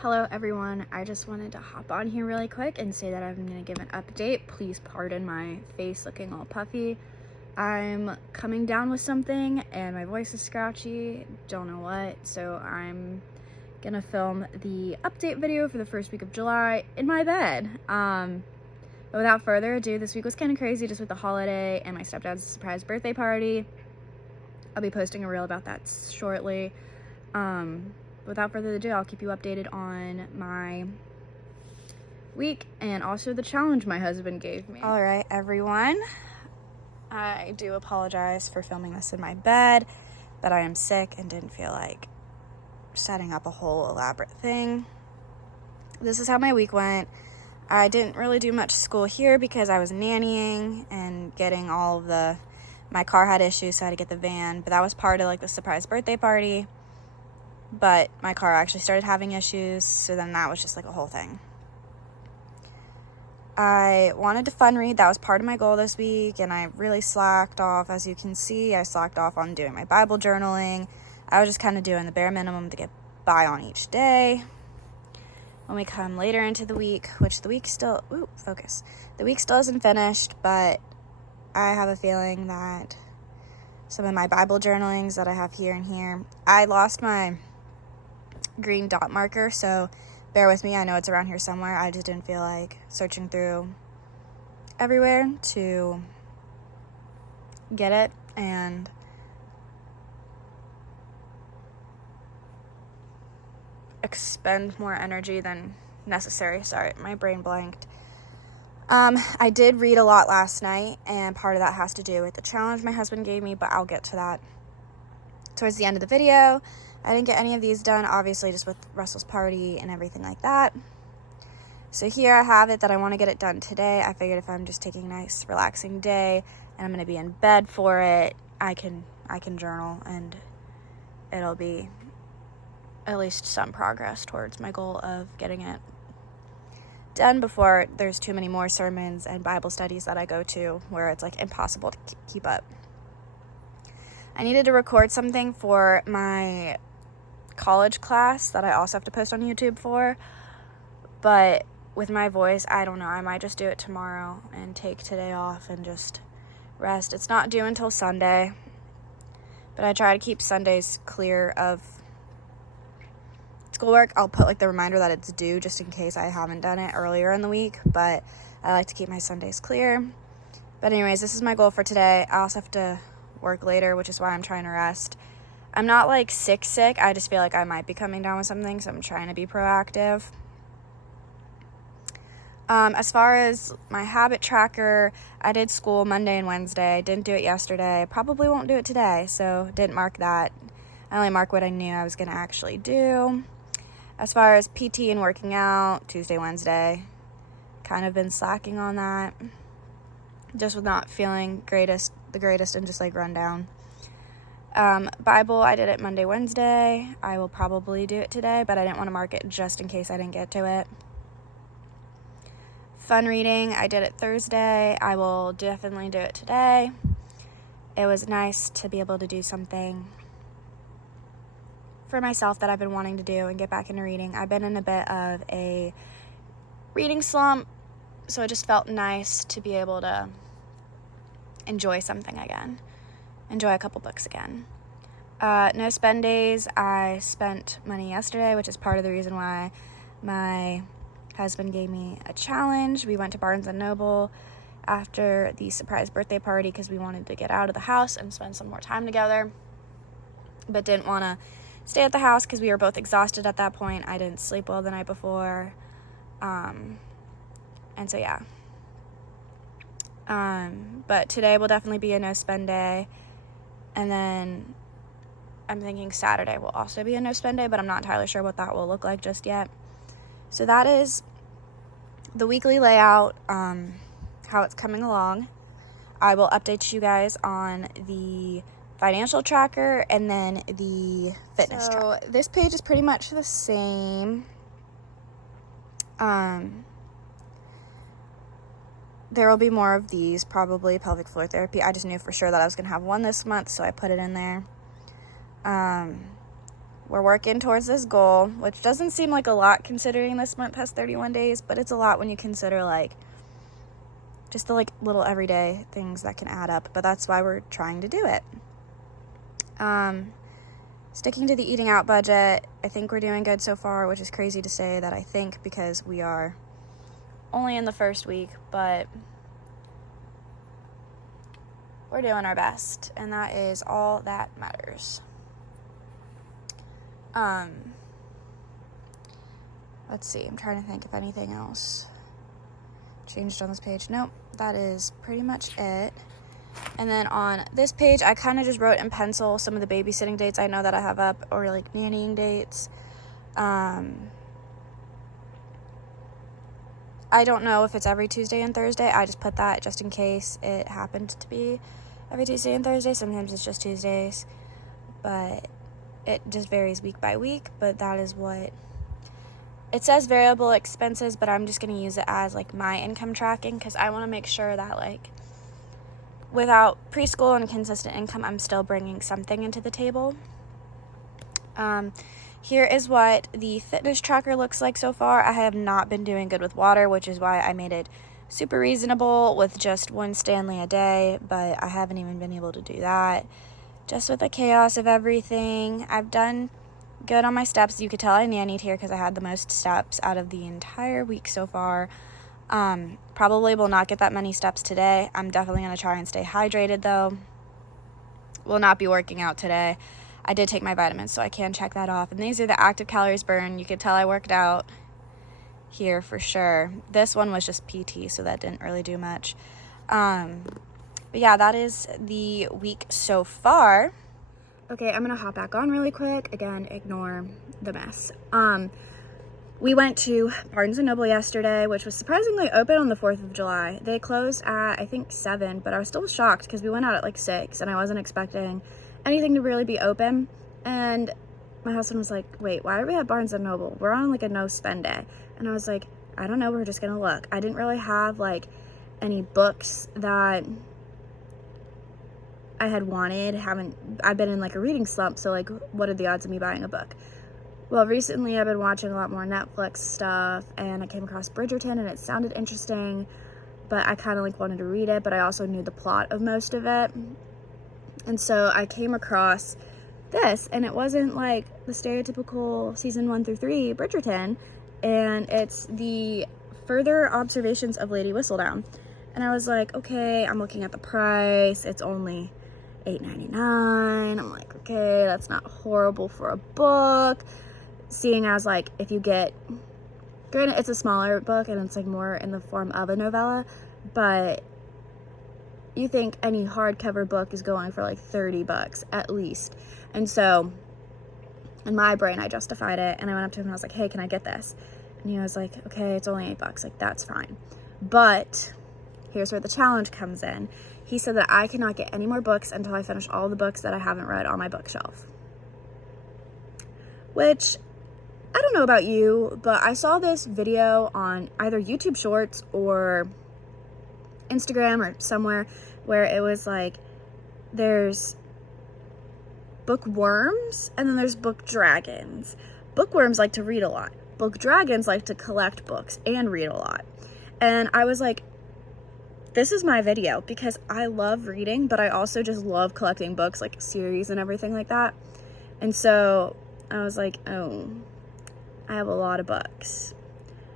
Hello everyone, I just wanted to hop on here really quick and say that I'm going to give an update. Please pardon my face looking all puffy. I'm coming down with something and my voice is scratchy, don't know what, so I'm gonna film the update video for the first week of July in my bed. But without further ado, this week was kind of crazy just with the holiday and my stepdad's surprise birthday party. I'll be posting a reel about that shortly. Without further ado, I'll keep you updated on my week and also the challenge my husband gave me. All right, everyone. I do apologize for filming this in my bed, but I am sick and didn't feel like setting up a whole elaborate thing. This is how my week went. I didn't really do much school here because I was nannying and getting all of my car had issues, so I had to get the van, but that was part of like the surprise birthday party. But my car actually started having issues, so then that was just like a whole thing. I wanted to fun read. That was part of my goal this week, and I really slacked off. As you can see, I slacked off on doing my Bible journaling. I was just kind of doing the bare minimum to get by on each day. When we come later into the week, which the week still, the week still isn't finished, but I have a feeling that some of my Bible journalings that I have here and here, I lost my green dot marker, so bear with me. I know it's around here somewhere. I just didn't feel like searching through everywhere to get it and expend more energy than necessary. Sorry, my brain blanked. I did read a lot last night, and part of that has to do with the challenge my husband gave me, but I'll get to that towards the end of the video. I didn't get any of these done, obviously, just with Russell's party and everything like that. So here I have it that I want to get it done today. I figured if I'm just taking a nice, relaxing day and I'm going to be in bed for it, I can journal, and it'll be at least some progress towards my goal of getting it done before there's too many more sermons and Bible studies that I go to where it's like impossible to keep up. I needed to record something for my college class that I also have to post on YouTube for, but with my voice, I don't know, I might just do it tomorrow and take today off and just rest. It's not due until Sunday, but I try to keep Sundays clear of schoolwork. I'll put like the reminder that it's due just in case I haven't done it earlier in the week, but I like to keep my Sundays clear. But anyways, this is my goal for today. I also have to work later, which is why I'm trying to rest. I'm not like sick, I just feel like I might be coming down with something, so I'm trying to be proactive. As far as my habit tracker, I did school Monday and Wednesday. Didn't do it yesterday. Probably won't do it today, so didn't mark that. I only marked what I knew I was going to actually do. As far as PT and working out, Tuesday, Wednesday, kind of been slacking on that. Just with not feeling the greatest and just like run down. Bible, I did it Monday, Wednesday. I will probably do it today, but I didn't want to mark it just in case I didn't get to it. Fun reading, I did it Thursday. I will definitely do it today. It was nice to be able to do something for myself that I've been wanting to do and get back into reading. I've been in a bit of a reading slump, so it just felt nice to be able to enjoy something again. Enjoy a couple books again. No spend days. I spent money yesterday, which is part of the reason why my husband gave me a challenge. We went to Barnes & Noble after the surprise birthday party because we wanted to get out of the house and spend some more time together, but didn't want to stay at the house because we were both exhausted at that point. I didn't sleep well the night before. And so yeah. But today will definitely be a no spend day. And then I'm thinking Saturday will also be a no spend day, but I'm not entirely sure what that will look like just yet. So that is the weekly layout, how it's coming along. I will update you guys on the financial tracker and then the fitness tracker. So this page is pretty much the same. There will be more of these, probably pelvic floor therapy. I just knew for sure that I was going to have one this month, so I put it in there. we're working towards this goal, which doesn't seem like a lot considering this month has 31 days, but it's a lot when you consider like just the like little everyday things that can add up. But that's why we're trying to do it. Sticking to the eating out budget, I think we're doing good so far, which is crazy to say that I think because we are only in the first week, but we're doing our best, and that is all that matters. Let's see, I'm trying to think if anything else changed on this page. Nope, that is pretty much it. And then on this page, I kind of just wrote in pencil some of the babysitting dates I know that I have up, or like nannying dates. I don't know if it's every Tuesday and Thursday. I just put that just in case it happened to be every Tuesday and Thursday. Sometimes it's just Tuesdays, but it just varies week by week. But that is what it says, variable expenses, but I'm just going to use it as like my income tracking, because I want to make sure that like without preschool and consistent income, I'm still bringing something into the table. Here is what the fitness tracker looks like so far. I have not been doing good with water, which is why I made it super reasonable with just 1 Stanley a day, but I haven't even been able to do that. Just with the chaos of everything, I've done good on my steps. You could tell I nannied here because I had the most steps out of the entire week so far. Probably will not get that many steps today. I'm definitely going to try and stay hydrated though. Will not be working out today. I did take my vitamins, so I can check that off. And these are the active calories burned. You could tell I worked out here for sure. This one was just PT, so that didn't really do much. But yeah, that is the week so far. Okay, I'm gonna hop back on really quick. Again, ignore the mess. We went to Barnes & Noble yesterday, which was surprisingly open on the 4th of July. They closed at, I think, 7, but I was still shocked because we went out at like 6, and I wasn't expecting anything to really be open. And my husband was like, wait, why are we at Barnes & Noble? We're on like a no-spend day. And I was like, I don't know, we're just gonna look. I didn't really have like any books that I had wanted. I've been in like a reading slump, so like what are the odds of me buying a book? Well, recently I've been watching a lot more Netflix stuff, and I came across Bridgerton, and it sounded interesting, but I kind of like wanted to read it, but I also knew the plot of most of it. And so I came across this, and it wasn't like the stereotypical season 1 through 3 Bridgerton, and it's the further observations of Lady Whistledown. And I was like, okay, I'm looking at the price. It's only $8.99. I'm like, okay, that's not horrible for a book. Seeing as like if you get, granted it's a smaller book and it's like more in the form of a novella, but you think any hardcover book is going for like $30 at least. And so in my brain I justified it, and I went up to him and I was like, hey, can I get this? And he was like, okay, it's only $8, like that's fine. But here's where the challenge comes in. He said that I cannot get any more books until I finish all the books that I haven't read on my bookshelf. Which, I don't know about you, but I saw this video on either YouTube Shorts or Instagram or somewhere where it was like, there's bookworms and then there's book dragons. Bookworms like to read a lot. Book dragons like to collect books and read a lot. And I was like, this is my video, because I love reading, but I also just love collecting books, like series and everything like that. And so I was like, oh, I have a lot of books.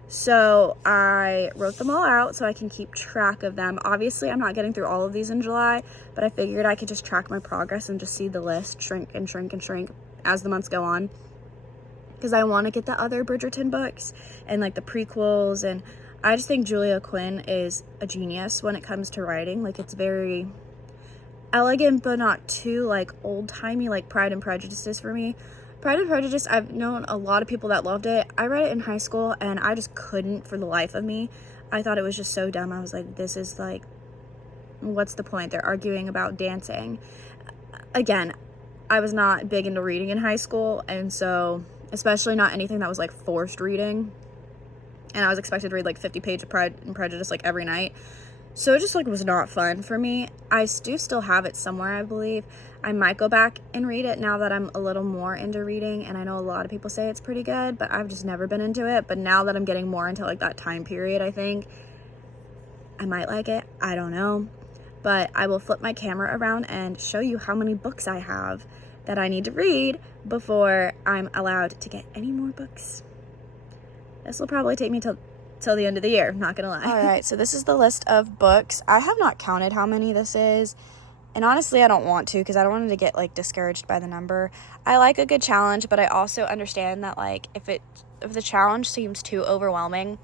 So I wrote them all out so I can keep track of them. Obviously, I'm not getting through all of these in July, but I figured I could just track my progress and just see the list shrink and shrink and shrink as the months go on. Because I want to get the other Bridgerton books and like the prequels, and I just think Julia Quinn is a genius when it comes to writing. Like, it's very elegant, but not too like old-timey, like Pride and Prejudice is for me. Pride and Prejudice, I've known a lot of people that loved it. I read it in high school, and I just couldn't for the life of me. I thought it was just so dumb. I was like, this is like, what's the point? They're arguing about dancing. Again, I was not big into reading in high school, and so, especially not anything that was like forced reading. And I was expected to read like 50 pages of Pride and Prejudice like every night. So it just like was not fun for me. I do still have it somewhere, I believe. I might go back and read it now that I'm a little more into reading, and I know a lot of people say it's pretty good, but I've just never been into it. But now that I'm getting more into like that time period, I think I might like it. I don't know. But I will flip my camera around and show you how many books I have that I need to read before I'm allowed to get any more books. This will probably take me till the end of the year, not gonna lie. All right, so this is the list of books. I have not counted how many this is, and honestly I don't want to, because I don't want to get like discouraged by the number. I like a good challenge, but I also understand that like if the challenge seems too overwhelming,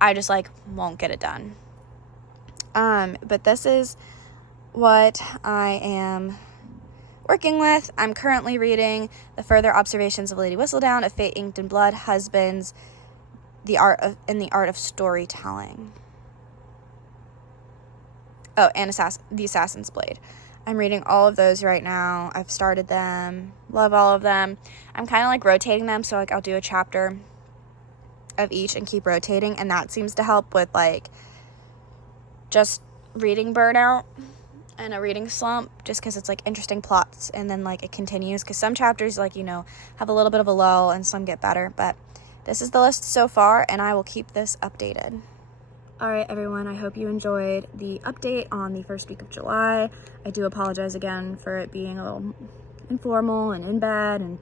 I just like won't get it done. But this is what I am working with. I'm currently reading The Further Observations of Lady Whistledown, A Fate Inked in Blood, Husbands, the Art of Storytelling. Oh, and The Assassin's Blade. I'm reading all of those right now. I've started them. Love all of them. I'm kind of like rotating them, so like I'll do a chapter of each and keep rotating, and that seems to help with like just reading burnout and a reading slump, just because it's like interesting plots and then like it continues, because some chapters like, you know, have a little bit of a lull and some get better. But this is the list so far, and I will keep this updated. All right, everyone, I hope you enjoyed the update on the first week of July. I do apologize again for it being a little informal and in bed and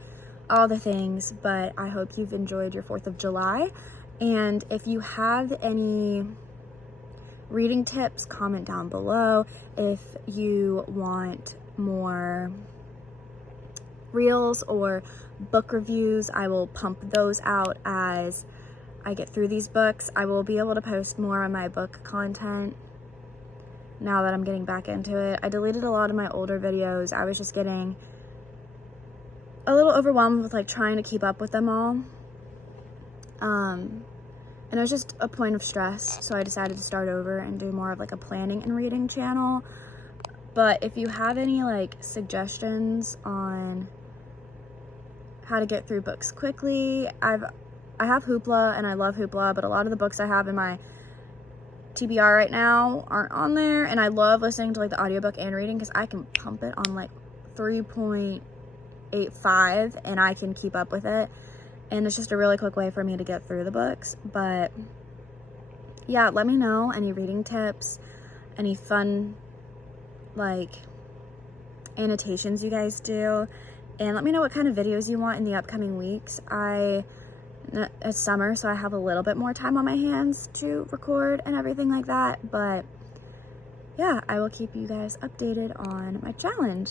all the things, but I hope you've enjoyed your 4th of July. And if you have any reading tips, comment down below. If you want more reels or book reviews, I will pump those out as I get through these books. I will be able to post more on my book content now that I'm getting back into it. I deleted a lot of my older videos. I was just getting a little overwhelmed with like trying to keep up with them all. And it was just a point of stress, so I decided to start over and do more of like a planning and reading channel. But if you have any like suggestions on how to get through books quickly, I have Hoopla and I love Hoopla, but a lot of the books I have in my TBR right now aren't on there, and I love listening to like the audiobook and reading because I can pump it on like 3.85 and I can keep up with it. And it's just a really quick way for me to get through the books. But yeah, let me know any reading tips, any fun like annotations you guys do, and let me know what kind of videos you want in the upcoming weeks. It's summer, so I have a little bit more time on my hands to record and everything like that. But yeah, I will keep you guys updated on my challenge.